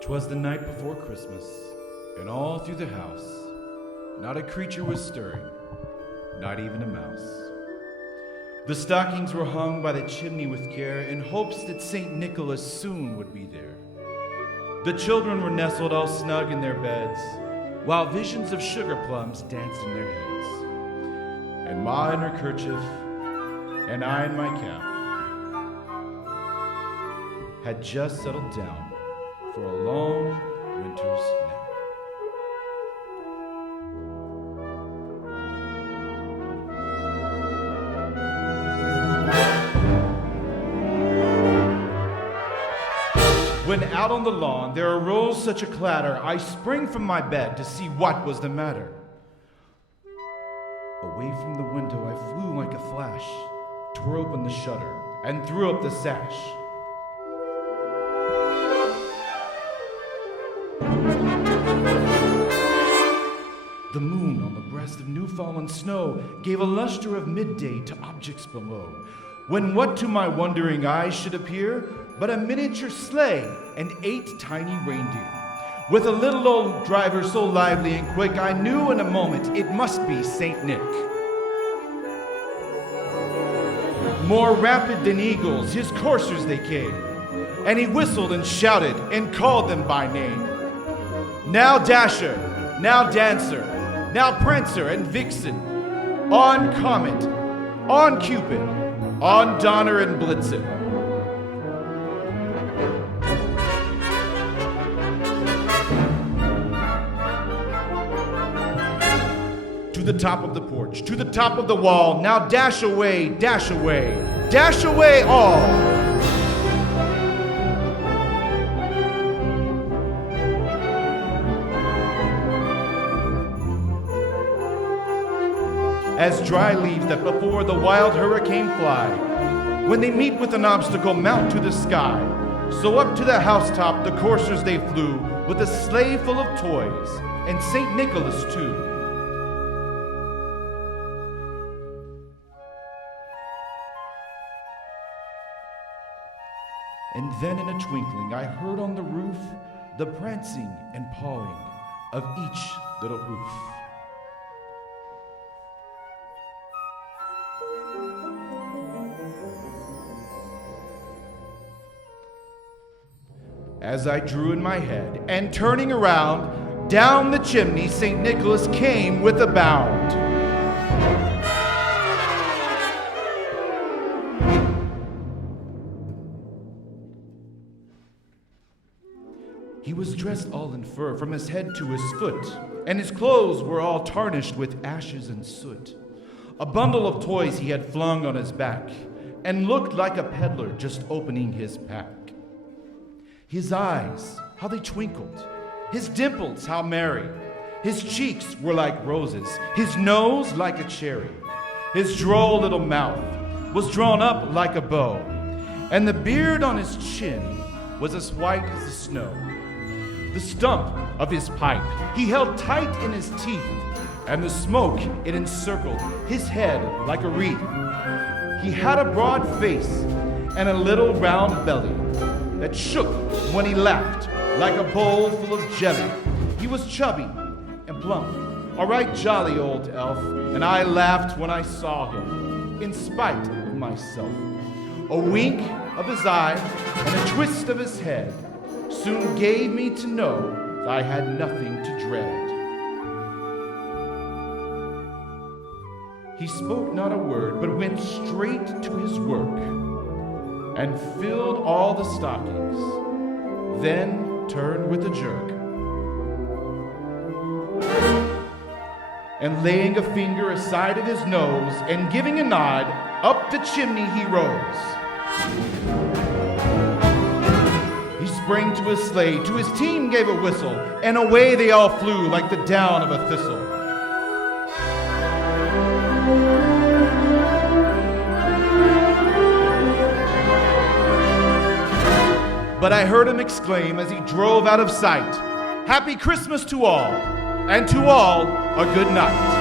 'Twas the night before Christmas, and all through the house, not a creature was stirring, not even a mouse. The stockings were hung by the chimney with care in hopes that St. Nicholas soon would be there. The children were nestled all snug in their beds, while visions of sugar plums danced in their heads. And Ma in her kerchief, and I in my cap, had just settled down for a long winter's nap. When out on the lawn there arose such a clatter, I sprang from my bed to see what was the matter. Away from the window I flew like a flash, tore open the shutter, and threw up the sash. The moon on the breast of new-fallen snow gave a luster of midday to objects below, when what to my wondering eyes should appear but a miniature sleigh and 8 tiny reindeer. With a little old driver so lively and quick, I knew in a moment it must be Saint Nick. More rapid than eagles, his coursers they came, and he whistled and shouted and called them by name. Now Dasher, now Dancer, now Prancer and Vixen, on Comet, on Cupid, on Donner and Blitzen. To the top of the porch, to the top of the wall, now dash away, dash away, dash away all. As dry leaves that before the wild hurricane fly, when they meet with an obstacle, mount to the sky. So up to the housetop the coursers they flew, with a sleigh full of toys, and St. Nicholas too. And then in a twinkling I heard on the roof the prancing and pawing of each little hoof. As I drew in my head, and turning around, down the chimney St. Nicholas came with a bound. He was dressed all in fur from his head to his foot, and his clothes were all tarnished with ashes and soot. A bundle of toys he had flung on his back, and looked like a peddler just opening his pack. His eyes, how they twinkled, his dimples, how merry. His cheeks were like roses, his nose like a cherry. His droll little mouth was drawn up like a bow, and the beard on his chin was as white as the snow. The stump of his pipe he held tight in his teeth, and the smoke it encircled his head like a wreath. He had a broad face and a little round belly that shook when he laughed like a bowl full of jelly. He was chubby and plump, a right jolly old elf, and I laughed when I saw him, in spite of myself. A wink of his eye and a twist of his head soon gave me to know that I had nothing to dread. He spoke not a word, but went straight to his work, and filled all the stockings, then turned with a jerk, and laying a finger aside of his nose, and giving a nod, up the chimney he rose. He sprang to his sleigh, to his team gave a whistle, and away they all flew like the down of a thistle. but I heard him exclaim as he drove out of sight, "Happy Christmas to all, and to all a good night."